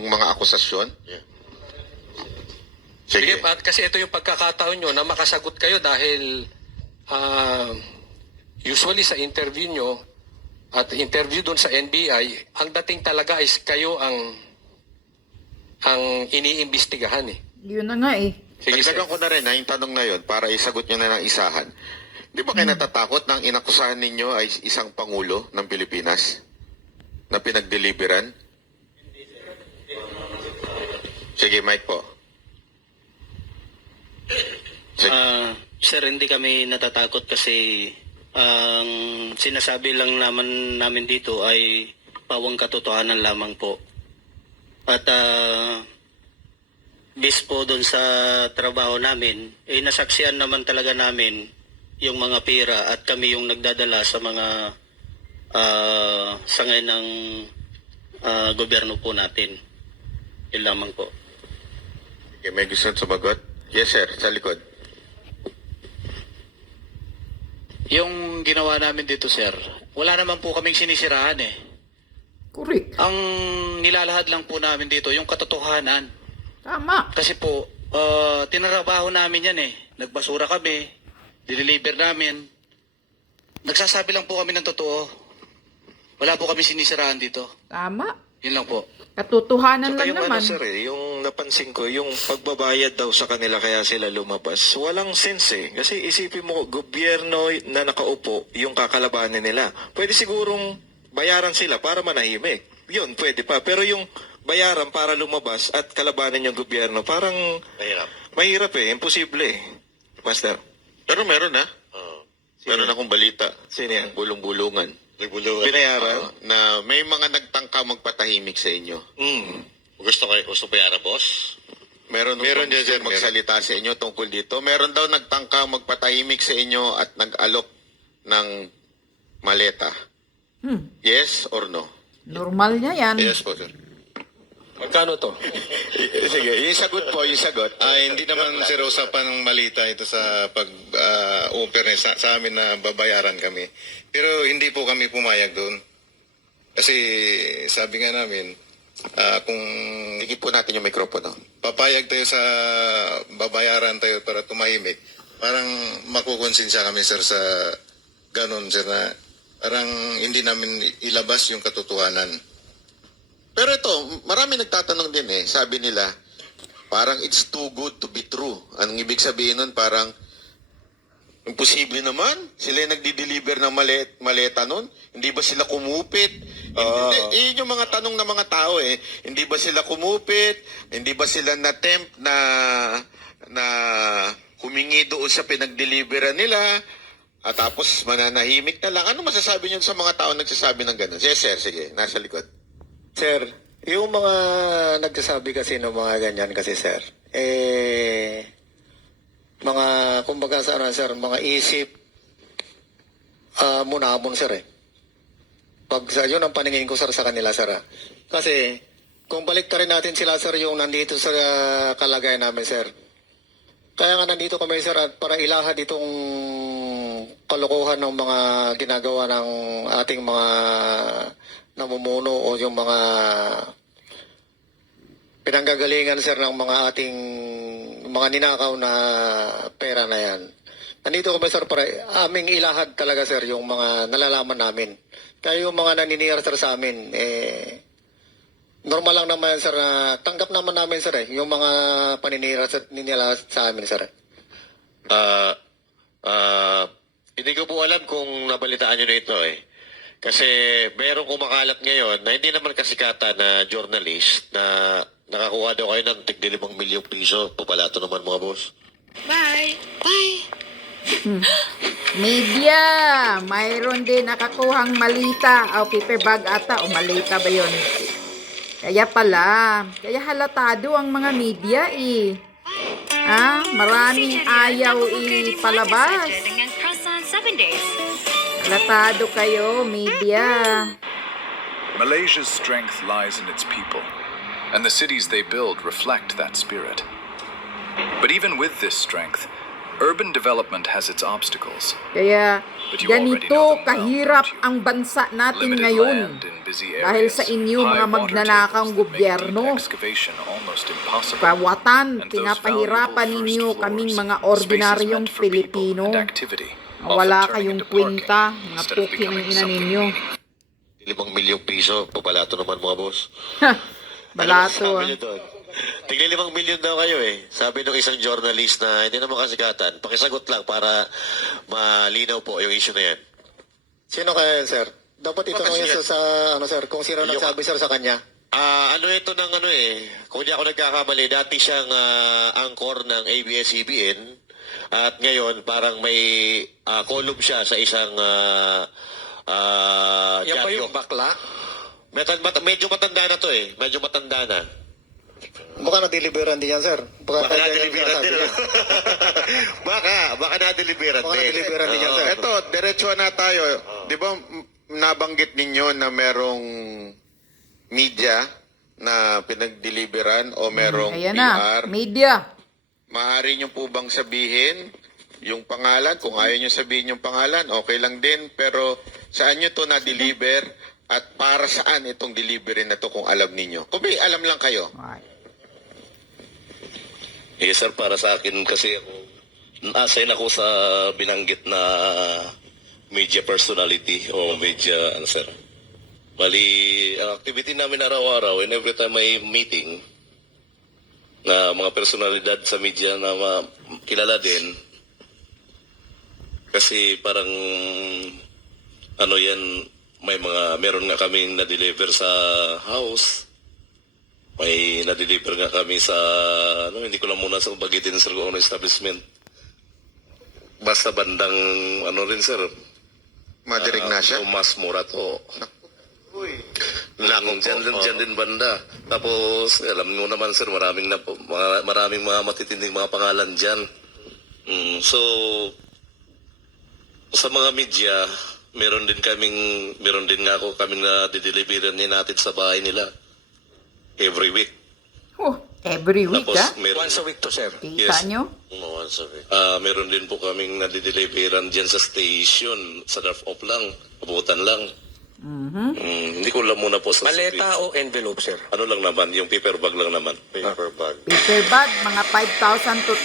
mga akusasyon? Yeah. Sige, kasi ito yung pagkakataon nyo na makasagot kayo dahil usually sa interview nyo at interview doon sa NBI, ang dating talaga is kayo ang iniimbestigahan eh. Yun na nga eh. Sige, Dagdagan ko na rin yung tanong na yun para isagot nyo na ng isahan. Di ba kayo natatakot na ang inakusahan ninyo ay isang pangulo ng Pilipinas na pinagdeliveran? Sige, Mike po. Sir, hindi kami natatakot kasi ang sinasabi lang namin dito ay pawang katotohanan lamang po. At based po doon sa trabaho namin, nasaksihan naman talaga namin yung mga pera at kami yung nagdadala sa mga sangay ng gobyerno po natin. Yun lamang po. Okay, may gusto sumagot? Yes, sir. Sa likod. Yung ginawa namin dito, sir, wala naman po kaming sinisirahan eh. Correct. Ang nilalahad lang po namin dito, yung katotohanan. Tama. Kasi po, tinarabaho namin yan eh. Nagbasura kami, dideliver namin. Nagsasabi lang po kami ng totoo. Wala po kami sinisirahan dito. Tama. Yun lang po. Katotohanan Saka lang yung naman. sir yung napansin ko, yung pagbabayad daw sa kanila kaya sila lumabas, walang sense eh. Kasi isipin mo, gobyerno na nakaupo, yung kakalabanin nila. Pwede sigurong bayaran sila para manahimik. Yun, pwede pa. Pero yung bayaran para lumabas at kalabanin yung gobyerno, parang mahirap eh. Imposible eh. Master. Pero meron na. Meron akong balita. Sino yan? Bulong-bulungan. Binayaran? Na may mga nagtangka magpatahimik sa inyo. Gusto bayaran, boss? Meron dyan, sir. magsalita sa inyo tungkol dito. Meron daw nagtangka magpatahimik sa inyo at nag-alok ng maleta. Yes or no? Normal niya yan. Yes po, sir. Magkano to? Sige, yung sagot po, yung sagot. Hindi naman sir usapan ng malita ito sa pag-offer sa amin na babayaran kami. Pero hindi po kami pumayag doon. Kasi sabi nga namin, kung Tigit po natin yung mikropono. papayag tayo sa babayaran tayo para tumahimik, parang makukonsensya kami sir sa ganon sir na parang hindi namin ilabas yung katotohanan. Pero ito, marami nagtatanong din eh. Sabi nila, parang it's too good to be true. Anong ibig sabihin nun? Parang, imposible naman. Sila yung nagdi-deliver ng maleta nun. Hindi ba sila kumupit? Hindi, yun yung mga tanong ng mga tao eh. Hindi ba sila kumupit? Hindi ba sila na-tempt na humingi doon sa pinag-deliveran nila? At tapos mananahimik na lang. Ano masasabi niyo sa mga tao nagsasabi ng gano'n? Yes, sir. Sige, nasa likod. Sir, yung mga nagsasabi kasi ng mga ganyan kasi sir, mga kumbaga sa ano sir, mga isip munamon sir eh. Pag sa yun ang paningin ko sir sa kanila sir. Kasi kung balik rin natin sila sir yung nandito sa kalagayan namin sir. Kaya nga nandito kami sir at para ilahad itong kalokohan ng mga ginagawa ng ating mga namumuno o yung mga pinanggagalingan sir ng mga ating mga ninakaw na pera na yan. Nandito kami sir para aming ilahad talaga sir yung mga nalalaman namin. Kaya yung mga naninira sir sa amin, normal lang naman sir na tanggap naman namin sir yung mga paninira nila sa amin sir. Hindi ko po alam kung nabalitaan nyo na ito eh. Kasi merong kumakalat ngayon na hindi naman kasikatan na journalist na nakakuha daw kayo ng tig 5 milyong piso. Pupalato naman mga boss. Bye! Bye! Media. Mayroon din nakakuhang malita. O paper bag ata. O malita ba yun? Kaya pala. Kaya halatado ang mga media eh. Maraming ayaw ipalabas. Croissant 7 days. Halatado kayo, media. Malaysia's strength lies in its people, and the cities they build reflect that spirit. But even with this strength, Urban development has its obstacles. Kaya But you already ganito know them well, kahirap don't you? ang bansa natin Limited ngayon. land in busy Dahil areas, sa inyo, high mga water magnanakang tables that make gobyerno. deep excavation almost impossible, Kawatan, and those pinapahirapan valuable ninyo first kaming floors, mga spaces ordinaryong meant for people Pilipino. and activity, Wala often turning kayong into parking kwenta, mga instead of puki ng becoming ina something ninyo. meaningful. 5 milyong piso, pabalato naman mga boss. Balato, Ano ah. sabi niyo doon? Tigli 5 milyon daw kayo eh. Sabi ng isang journalist na hindi naman kasikatan. Pakisagot lang para malinaw po yung issue na yan. Sino kaya yan, sir? Dapat itanong Kasi yan sa ano, sir, kung sino nagsabi, sir, sa kanya. Ano ito ng ano eh, kung di ako nagkakamali, dati siyang anchor ng ABS-CBN at ngayon parang may column siya sa isang Yan ba radyo. yung bakla? Medyo matanda na to eh. Medyo matanda na. Baka na-deliveran din yan, sir. Baka kaya na-deliveran sinasabi din. niya. baka na-deliveran Baka din. na-deliveran din yan, sir. Ito, diretso na tayo. Di ba nabanggit ninyo na merong media na pinag-deliveran o merong Ayan PR? na, media. Maaari nyo po bang sabihin yung pangalan? Kung ayaw nyo sabihin yung pangalan, okay lang din. Pero saan nyo to na-deliver at para saan itong delivery na to kung alam ninyo? Kung may alam lang kayo. Yes sir, para sa akin kasi ako, na-assign ako sa binanggit na media personality o media, ano sir. Bali, ang activity namin araw-araw and every time may meeting na mga personalidad sa media na kilala din. Kasi parang ano yan, meron nga kaming na-deliver sa house. May na-deliver nga kami sa, hindi ko lang muna sa bagitin sir kung ano establishment. Basta bandang, rin sir. Madirig na siya. Tomas Morato. Diyan din banda. Tapos, alam mo naman sir, maraming mga matitinding mga pangalan dyan. So, sa mga media, meron din nga ako kaming na dideliveran natin sa bahay nila. Every week. Oh, every week, Tapos, Once a week to, sir. Kita nyo? Once a week. Meron din po kaming nadideliveran dyan sa station. Sa drop-off lang. Abutan lang. Hindi ko lang muna po sa Maleta o envelope, sir? Ano lang naman, yung paper bag lang naman. Paper bag. Paper bag, mga 5,000 to